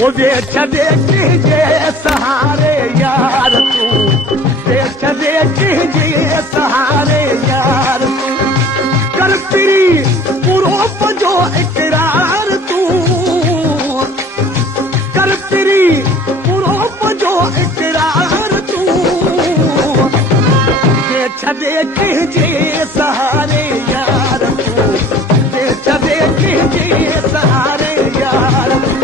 वो दे छदे तुझे सहारे यार तू दे छदे तुझे सहारे यार तू कर तेरी पूरो पजो इकरार तू कर तेरी पूरो पजो इकरार तू दे छदे तुझे सहारे यार तू दे छदे तुझे सहारे यार तू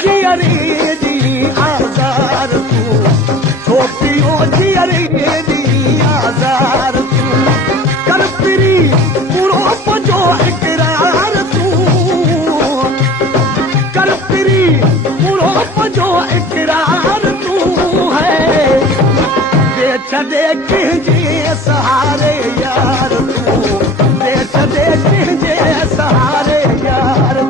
जियरे दी आज़ार तू छोपियो जियरे दी आज़ार तू कर तेरी पूरो पजो इकरार तू कर तेरी पूरो पजो इकरार तू है दे छदे तुझे सहारे यार तू दे छदे तुझे सहारे यार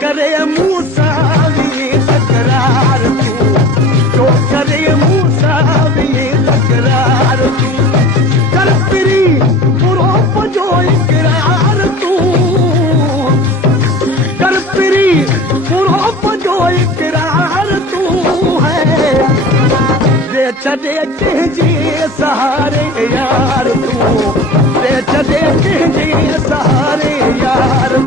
करे मूसावी तकरार तू जो करे मूसावी तकरार तू कर तेरी पूरो पजो इकरार तू कर तेरी पूरो पजो इकरार तू है दे छदे तुझे सहारे यार तू दे छदे तुझे सहारे यार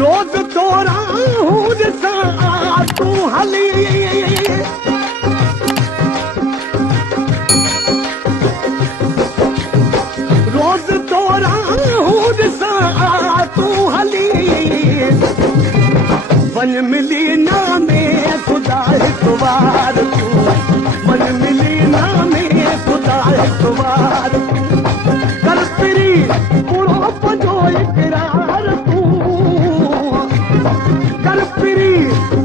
रोज तोरा हूँ जैसा तू हली रोज तोरा हूँ जैसा तू हली मन मिली ना में खुदा इतवार तू मन मिली ना में खुदा इतवार कर तेरी पूरो पजो इकरार तू कर तेरी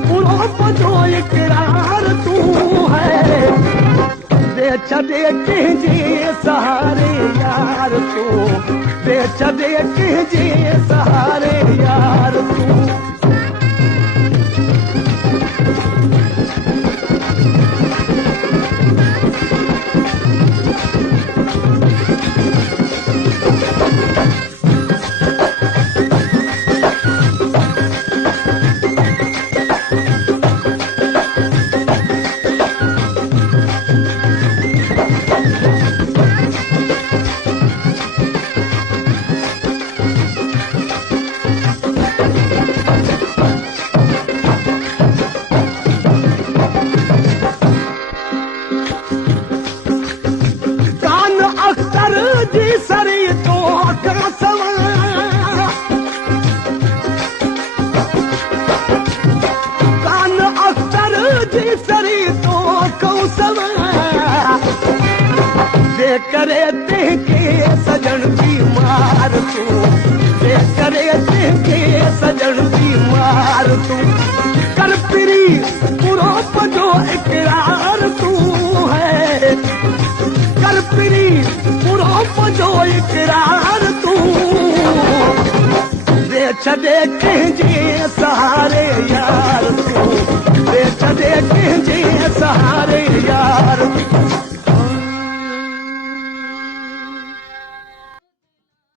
पूरो पजो इकरार तू है दे छदे तुझे सहारे यार तू दे छदे तुझे सहारे यार तू सरी तो कौसव जे करे तंहिंखे सजण बीमार तूं जे करे तंहिंखे सजण बीमार तूं कर पिरी पूरो पंहिंजो इकरार तूं है कर पिरी पूरो पंहिंजो इकरार तूं जे छॾे कंहिंजी